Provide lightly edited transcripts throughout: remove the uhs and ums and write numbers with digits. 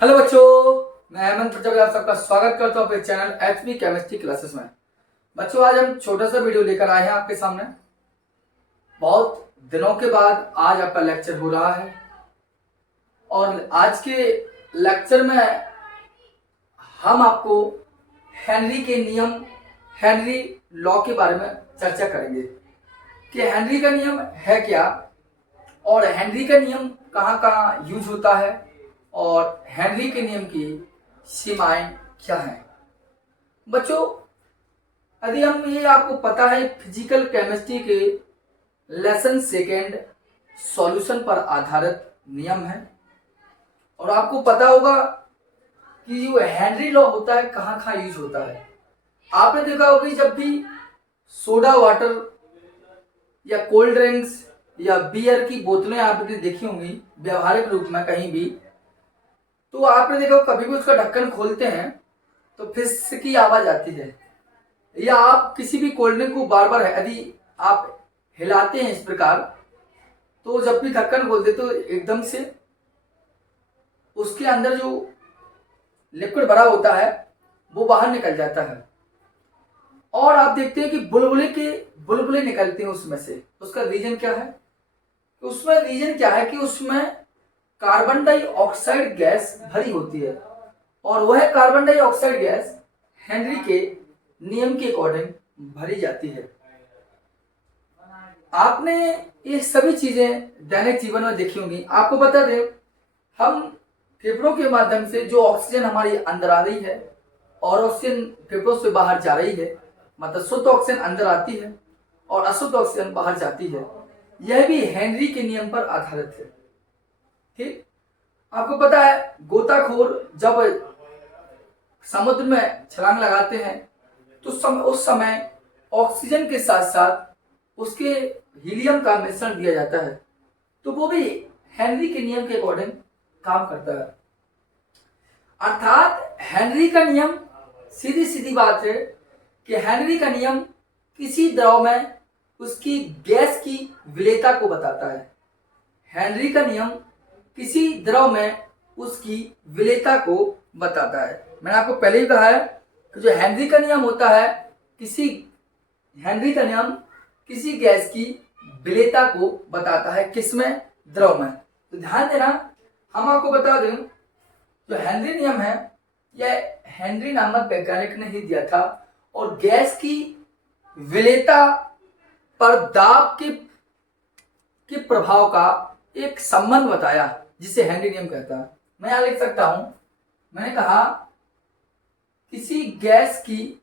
Hello बच्चों, मैं हेमंत प्रजापति आप सबका स्वागत करता हूँ अपने चैनल एचपी केमिस्ट्री क्लासेस में। बच्चों, आज हम छोटा सा वीडियो लेकर आए हैं आपके सामने। बहुत दिनों के बाद आज आपका लेक्चर हो रहा है और आज के लेक्चर में हम आपको हेनरी के नियम, हेनरी लॉ के बारे में चर्चा करेंगे कि हेनरी का नियम है क्या और हेनरी का नियम कहाँ कहाँ यूज होता है और हेनरी के नियम की सीमाएं क्या हैं। बच्चों, यदि हम ये आपको पता है फिजिकल केमिस्ट्री के लेसन सेकेंड सॉल्यूशन पर आधारित नियम है और आपको पता होगा कि जो हेनरी लॉ होता है कहाँ कहाँ यूज होता है। आपने देखा होगा कि जब भी सोडा वाटर या कोल्ड ड्रिंक्स या बियर की बोतलें आपने देखी होंगी व्यवहारिक रूप में कहीं भी, तो आपने देखा कभी भी उसका ढक्कन खोलते हैं तो फिस की आवाज आती है। या आप किसी भी कोल्ड ड्रिंक को बार बार यदि आप हिलाते हैं इस प्रकार, तो जब भी ढक्कन खोलते तो एकदम से उसके अंदर जो लिक्विड भरा होता है वो बाहर निकल जाता है। और आप देखते हैं कि बुलबुले निकलते हैं उसमें से। उसका रीजन क्या है? उसमें रीजन क्या है कि उसमें कार्बन डाइऑक्साइड गैस भरी होती है और वह कार्बन डाइऑक्साइड गैस हेनरी के नियम के अकॉर्डिंग भरी जाती है। आपने ये सभी चीजें दैनिक जीवन में देखी होंगी। आपको बता दें, हम फेफड़ों के माध्यम से जो ऑक्सीजन हमारी अंदर आ रही है और ऑक्सीजन फेफड़ों से बाहर जा रही है, मतलब शुद्ध ऑक्सीजन अंदर आती है और अशुद्ध ऑक्सीजन बाहर जाती है। यह भी हेनरी के नियम पर आधारित है। ठीक, आपको पता है गोताखोर जब समुद्र में छलांग लगाते हैं तो उस समय ऑक्सीजन के साथ साथ उसके हीलियम का मिश्रण दिया जाता है, तो वो भी हेनरी के नियम के अकॉर्डिंग काम करता है। अर्थात हेनरी का नियम, सीधी सीधी बात है कि हेनरी का नियम किसी द्रव में उसकी गैस की विलेयता को बताता है। हेनरी का नियम किसी द्रव में उसकी विलेयता को बताता है। मैंने आपको पहले ही कहा है कि जो हेनरी का नियम होता है, हेनरी का नियम किसी गैस की विलेयता को बताता है। किसमें? द्रव में। तो ध्यान देना, हम आपको बता दें जो हेनरी नियम है यह हेनरी नामक वैज्ञानिक ने ही दिया था और गैस की विलेयता पर दाब के प्रभाव का एक संबंध बताया जिसे हेनरी नियम कहता है। मैं यहां लिख सकता हूं, मैंने कहा किसी गैस की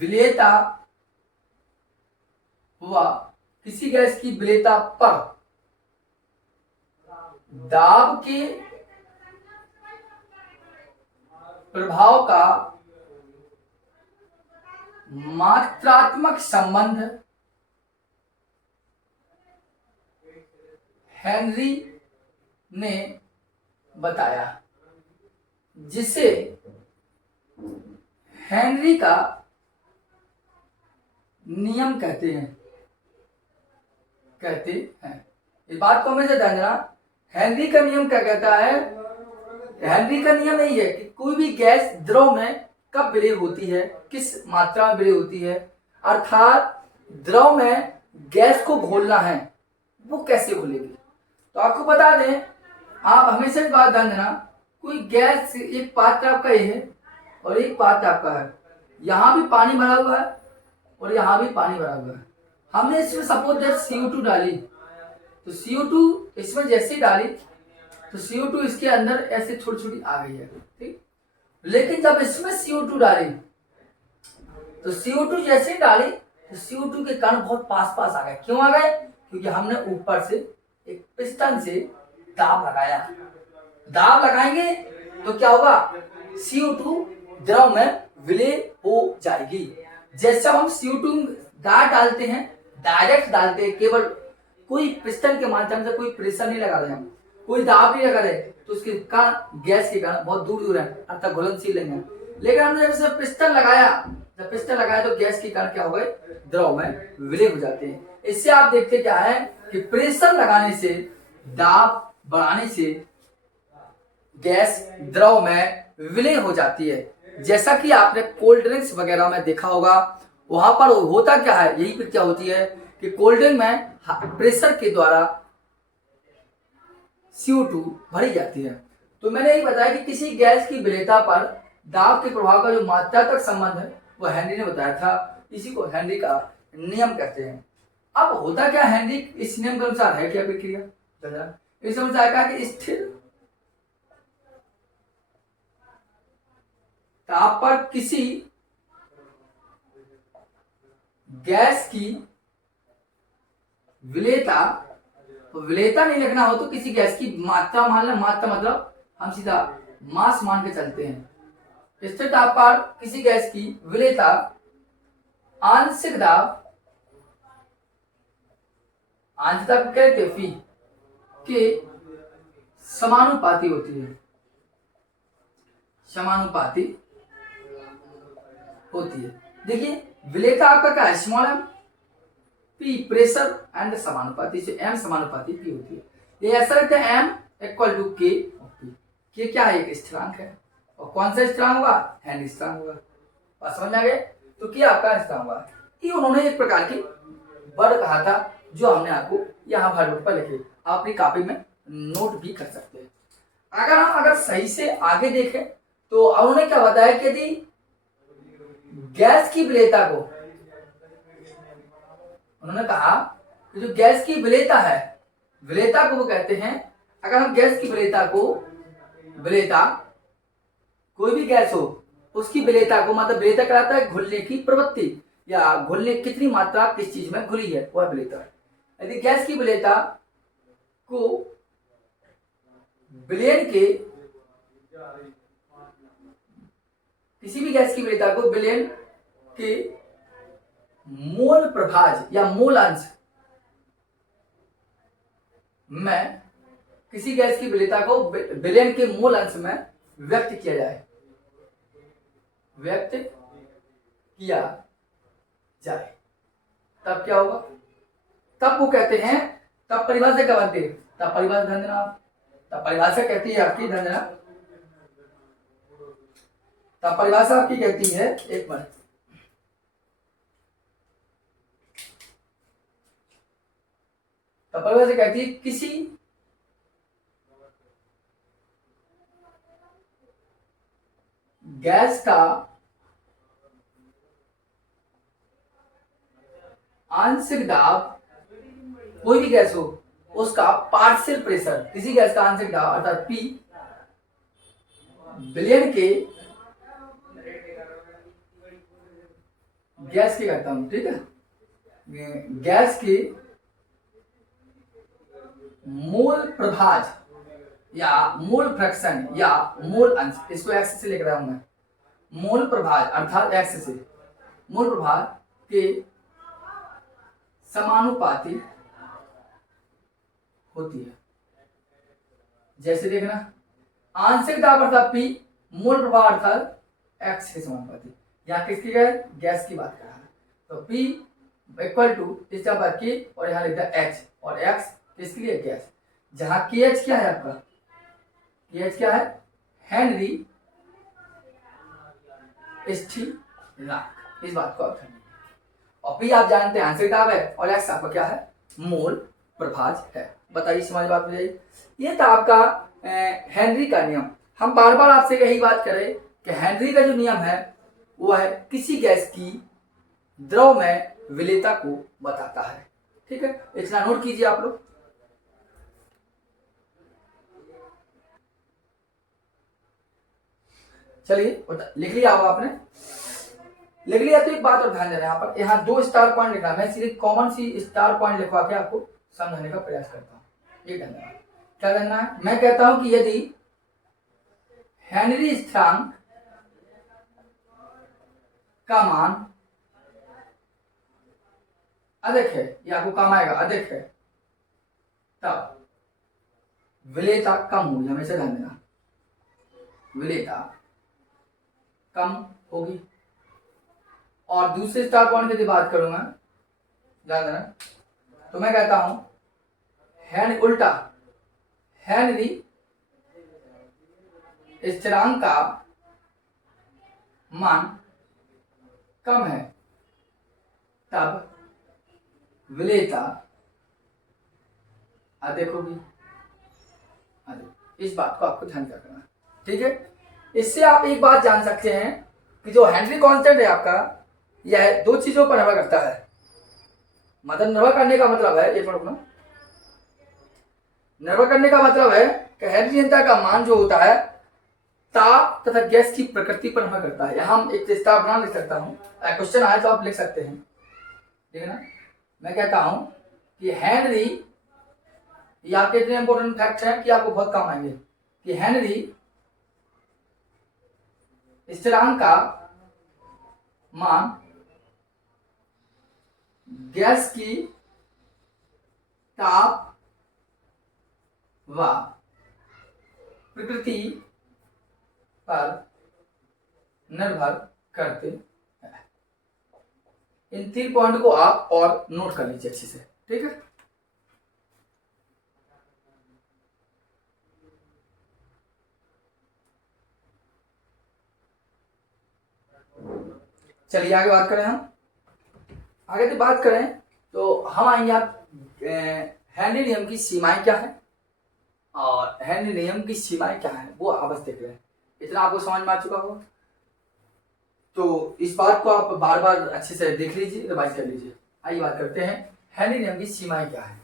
विलेयता किसी गैस की विलेयता पर दाब के प्रभाव का मात्रात्मक संबंध हेनरी ने बताया, जिसे हेनरी का नियम कहते हैं। इस बात को हमेशा ध्यान देना, हेनरी का नियम क्या कहता है? हेनरी का नियम यही है कि कोई भी गैस द्रव में कब विलय होती है, किस मात्रा में विलय होती है, अर्थात द्रव में गैस को घोलना है, वो कैसे घोलेगी। तो आपको बता दें, आप हमेशा इस बात ध्यान देना, कोई गैस, एक पात्र आपका ये है और एक पात्र आपका है, यहां भी पानी भरा हुआ है और यहां भी पानी भरा हुआ है। हमने इसमें सपोज दैट CO2 डाली, तो CO2 इसमें जैसे ही डाली तो CO2 इसके अंदर ऐसे छोटी छोटी आ गई है। ठीक, लेकिन जब इसमें CO2 डाली तो CO2 जैसे ही डाली तो CO2 के कण बहुत पास पास आ गए। क्यों आ गए? क्योंकि हमने ऊपर से एक पिस्टन से दाब लगाया। दाब लगाएंगे तो क्या होगा? CO2 द्रव में विलय हो जाएगी। जैसे हम CO2 डालते हैं, डायरेक्ट डालते हैं, केवल कोई पिस्टन के माध्यम से कोई प्रेशर नहीं लगा रहे हैं, कोई दाब नहीं लगा रहे, तो उसके कण, गैस के कण बहुत दूर दूर है, अर्थात घुलनशील नहीं है। लेकिन हमने जब पिस्टन लगाया तो गैस के कण क्या हो गए? द्रव में विलय हो जाते हैं। इससे आप देखते क्या है कि प्रेशर लगाने से, दाब बढ़ाने से गैस द्रव में विलय हो जाती है। जैसा कि आपने कोल्ड ड्रिंक्स वगैरह में देखा होगा, वहां पर होता क्या है, यही प्रक्रिया होती है कि कोल्ड ड्रिंक में प्रेशर के द्वारा CO2 भरी जाती है। तो मैंने यही बताया कि किसी गैस की विलेयता पर दाब के प्रभाव का जो मात्रा तक संबंध है वो हेनरी ने बताया था। इसी को हेनरी का नियम कहते हैं। अब होता क्या, हेनरी इस नियम के अनुसार है क्या प्रक्रिया, इस अनुसार कहा कि स्थिर ताप पर किसी गैस की विलेयता, विलेयता नहीं लिखना हो तो किसी गैस की मात्रा मान लें, मात्रा मतलब हम सीधा मास मान के चलते हैं। स्थिर ताप पर किसी गैस की विलेयता आंशिक दाब, आंशिक दाब कहते हैं फी के समानुपाती होती है, समानुपाती होती है। देखिए विलेयता आपका क्या है, small M, P pressure and समानुपाती से एम समानुपाती पी होती है। ये ऐसा रहता है एम इक्वल टू के, के क्या है, एक स्थिरांक है। और कौन सा स्थिरांक होगा, हेनरी स्थिरांक होगा। बात समझ आ गए, तो क्या आपका स्थिरांक होगा। ये उन्होंने एक प्रकार की वर्ड कहा था जो हमने आपको यहाँ भाग पर लिखे, आप अपनी कॉपी में नोट भी कर सकते हैं। अगर सही से आगे देखें तो उन्होंने क्या बताया कि यदि गैस की विलेयता को, उन्होंने कहा कि जो गैस की विलेयता है, विलेयता को वो कहते हैं, अगर हम गैस की विलेयता को, विलेयता कोई भी गैस हो उसकी विलेयता को, मतलब विलेयता कहलाता है घुलने की प्रवृत्ति या घुलने कितनी मात्रा किस चीज में घुली है, वह विलेयता है। यदि गैस की विलेयता को विलयन के, किसी भी गैस की विलेयता को विलयन के मोल प्रभाज या मोल अंश में, किसी गैस की विलेयता को विलयन के मोल अंश में व्यक्त किया जाए, व्यक्त किया जाए, तब क्या होगा, तब वो कहते हैं, तब परिभाषा क्या बनती है, तब परिभाषा ध्यान देना, तब परिभाषा कहती है आपकी, ध्यान देना, तब परिभाषा आपकी कहती है, एक बार तब परिभाषा कहती है किसी गैस का आंशिक दाब, कोई भी गैस हो उसका पार्शियल प्रेशर, किसी गैस का आंशिक दाब अर्थात P विलयन के, गैस की कहता हूं, ठीक है, गैस के मोल प्रभाज या मोल फ्रैक्शन या मोल अंश, इसको एक्स से लिख रहा हूं मैं, मोल प्रभाज अर्थात एक्स से, मोल प्रभाज के समानुपाती होती है। जैसे देखना, आंशिक दाब अर्थात P, मोल प्रभाव अर्थात एक्स के समानुपाती। यहाँ किसकी गैस की बात कर रहा है, तो P इक्वल टू इस पर के और यहाँ लिखता है H, और X किसके लिए, गैस। जहां KH क्या है आपका, KH क्या है, हेनरी स्थिरांक, इस बात को आप, और P आप जानते हैं आंशिक दाब है, और X आपका क्या है, मोल प्रभाज है। बताइए समझ बात हो जाएगी। ये था आपका हेनरी का नियम। हम बार बार आपसे यही बात करें कि हेनरी का जो नियम है वो है किसी गैस की द्रव में विलेयता को बताता है, ठीक है, इतना नोट कीजिए आप लोग। चलिए लिख लिया होगा आपने, लिख लिया तो एक बात और ध्यान देना, यहाँ पर यहाँ 2 स्टार पॉइंट लिखना, मैं सीधे कॉमन सी स्टार पॉइंट लिखवा के आपको समझाने का प्रयास करता हूँ। ये ध्यान देना, क्या करना है, मैं कहता हूं कि यदि हेनरी स्थिरांक का मान अधिक है, या आपको काम आएगा अधिक है, तब विलेयता कम होगी, हमेशा ध्यान देना, विलेयता कम होगी। और दूसरे स्टार पॉइंट की बात करूंगा, ध्यान देना, तो मैं कहता हूं उल्टा हेनरी स्थिरांक का मान कम है तब विलेयता अधिक होगी। इस बात को आपको ध्यान रखना है, ठीक है। इससे आप एक बात जान सकते हैं कि जो हेनरी कांस्टेंट है आपका, यह दो चीजों पर निर्भर करता है। मतलब निर्भर करने का मतलब है, एक मिनट रुकना, निर्भर करने का मतलब है कि हेनरी जनता का मान जो होता है ताप तथा गैस की प्रकृति पर निर्भर करता है। यहां हम एक चेष्टा बना लिख सकता हूं, क्वेश्चन आए तो आप लिख सकते हैं, ठीक है ना। मैं कहता हूं कि हेनरी, ये आपके इतने इंपॉर्टेंट फैक्ट हैं कि आपको बहुत काम आएंगे, कि हेनरी स्थिरांक का मान गैस की ताप व प्रकृति पर निर्भर करते हैं। इन 3 पॉइंट को आप और नोट कर लीजिए अच्छे से, ठीक है। चलिए आगे बात करें, हम आगे तो बात करें तो हम आएंगे आप हेनरी नियम की सीमाएं क्या है, और हेनरी नियम की सीमाएं क्या है वो आप बस देख रहे हैं। इतना आपको समझ में आ चुका होगा, तो इस बात को आप बार बार अच्छे से देख लीजिए, रिवाइज कर लीजिए। आइए बात करते हैं हेनरी नियम की सीमाएं क्या है।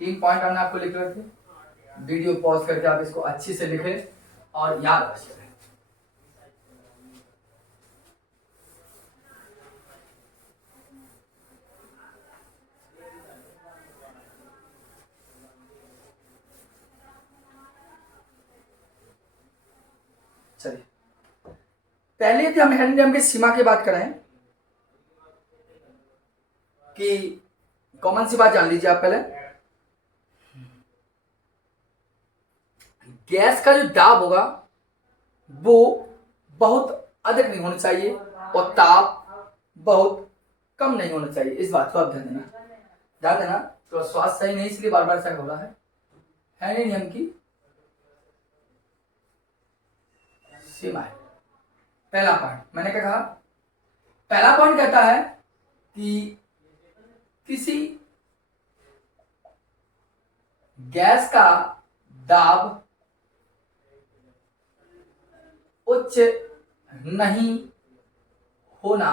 तीन पॉइंट हमने आपको लिख रखे, वीडियो पॉज करके आप इसको अच्छे से लिखें और याद रखें। चलिए पहले यदि हम हेनरी नियम की सीमा की बात करें कि कॉमन सी बात जान लीजिए आप पहले, गैस का जो दाब होगा वो बहुत अधिक नहीं होना चाहिए और ताप बहुत कम नहीं होना चाहिए। इस बात को आप ध्यान देना। तो स्वास्थ्य सही नहीं इसलिए बार बार ऐसा हो रहा है। हेनरी नियम की सीमाएं, पहला पॉइंट मैंने क्या कहा, पहला पॉइंट कहता है कि किसी गैस का दाब उच्च नहीं होना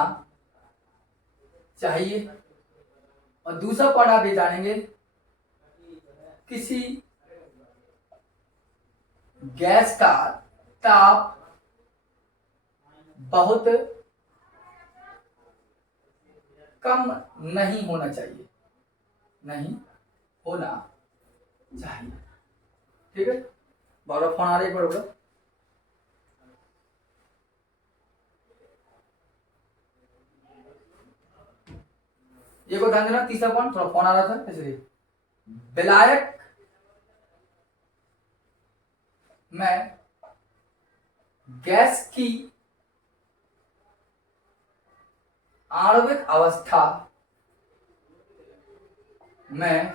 चाहिए। और दूसरा पॉइंट आप ये जानेंगे, किसी गैस का ताप बहुत कम नहीं होना चाहिए, नहीं होना चाहिए, ठीक है। बार फोन आ रहा है, बरोबर। ये को ध्यान देना, तीसरा पॉइंट, थोड़ा फोन आ रहा था इसलिए। विलायक में गैस की आणविक अवस्था में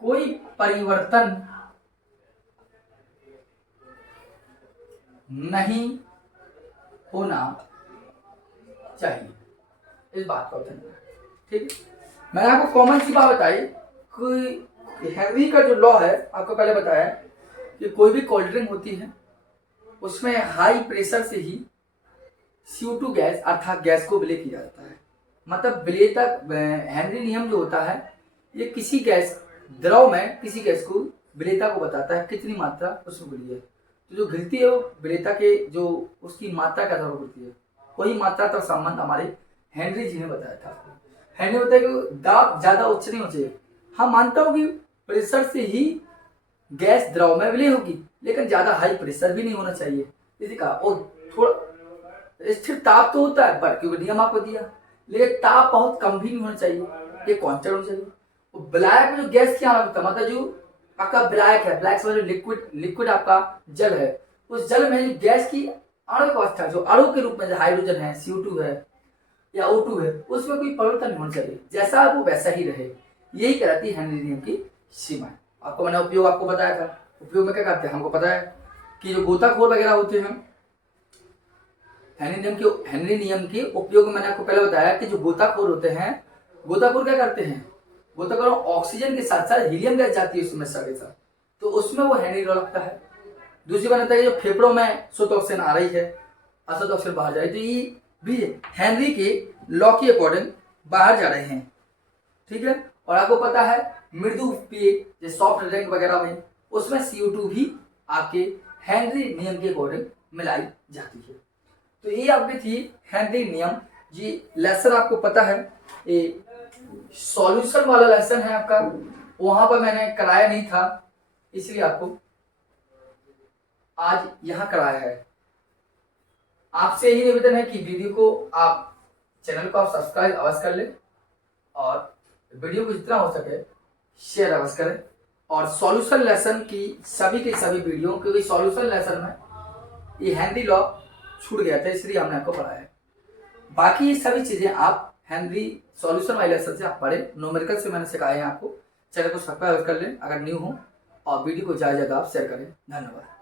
कोई परिवर्तन नहीं होना चाहिए। इस बात को ध्यान रखना, ठीक है। मैंने आपको कॉमन सी बात बताई कि हेनरी का जो लॉ है, आपको पहले बताया कि कोई भी कोल्ड ड्रिंक होती है उसमें हाई प्रेशर से ही CO2 गैस अर्थात गैस को विलय किया जाता है। मतलब विलेयता, हेनरी नियम जो होता है ये किसी गैस द्रव में किसी गैस को विलेयता को बताता है कितनी मात्रा उसमें घुली है। तो जो घिलती है वो विलेयता के जो उसकी मात्रा के आधार पर होती है। वही मात्रा तक संबंध हमारे हेनरी जी ने बताया था। हेनरी बताया कि दाब ज्यादा उच्च नहीं होना चाहिए। हाँ मानता हूँ कि प्रेशर से ही गैस द्रव में विलय होगी, लेकिन ज्यादा हाई प्रेशर भी नहीं होना चाहिए। इसी का और थोड़ा स्थिर ताप तो होता है पर क्योंकि नियम आपको दिया, लेकिन ताप बहुत कम भी नहीं होना चाहिए, ये कांस्टेंट होना चाहिए। विलायक में जो गैस की आवश्यकता, मतलब जो आपका विलायक है, ब्लैक जो लिक्विड आपका जल है, उस जल में गैस की आणविक अवस्था जो अणु के रूप में हाइड्रोजन है, CO2 है या O2 है, उसमें कोई परिवर्तन नहीं होना चाहिए, जैसा है वो वैसा ही रहे। यही कहलाती है हेनरी नियम की सीमा। आपको मैंने उपयोग आपको बताया था, उपयोग में क्या करते हैं हमको पता है कि जो गोताखोर वगैरह होते हैं, हेनरी नियम के उपयोग में मैंने आपको पहले बताया कि जो गोताखोर होते हैं, गोताखोर क्या करते हैं, गोताखोर ऑक्सीजन के साथ साथ हीलियम गैस जाती है उसमें के साथ, तो उसमें वो हेनरी लॉ लगता है। दूसरी बात है कि जो फेफड़ों में शुद्ध ऑक्सीजन आ रही है, अशुद्ध ऑक्सीजन बाहर जा रही है, तो ये भी हेनरी के लॉ के अकॉर्डिंग बाहर जा रहे हैं, ठीक है। और आपको पता है मृदु पेय जैसे सॉफ्ट ड्रिंक वगैरह में उसमें CO2 भी आपके हेनरी नियम के अकॉर्डिंग मिलाई जाती है। तो ये आपकी थी हेनरी नियम जी। लेसन आपको पता है ये सॉल्यूशन वाला लेसन है आपका, वहां पर मैंने कराया नहीं था, इसलिए आपको आज यहां कराया है। आपसे यही निवेदन है कि वीडियो को आप चैनल को आप सब्सक्राइब अवश्य कर ले और वीडियो को जितना हो सके शेयर अवश्य करें। और सॉल्यूशन लेसन की सभी के सभी वीडियो, क्योंकि सॉल्यूशन लेसन में ये हेनरी लॉ छूट गया था इसलिए हमने आपको पढ़ाया है। बाकी ये सभी चीजें आप हेनरी सॉल्यूशन वाले लेसन से आप पढ़े, न्यूमेरिकल से मैंने सिखाए हैं आपको। चैनल को सब्सक्राइब कर लें अगर न्यू हो, और वीडियो को ज्यादा से ज्यादा आप शेयर करें। धन्यवाद।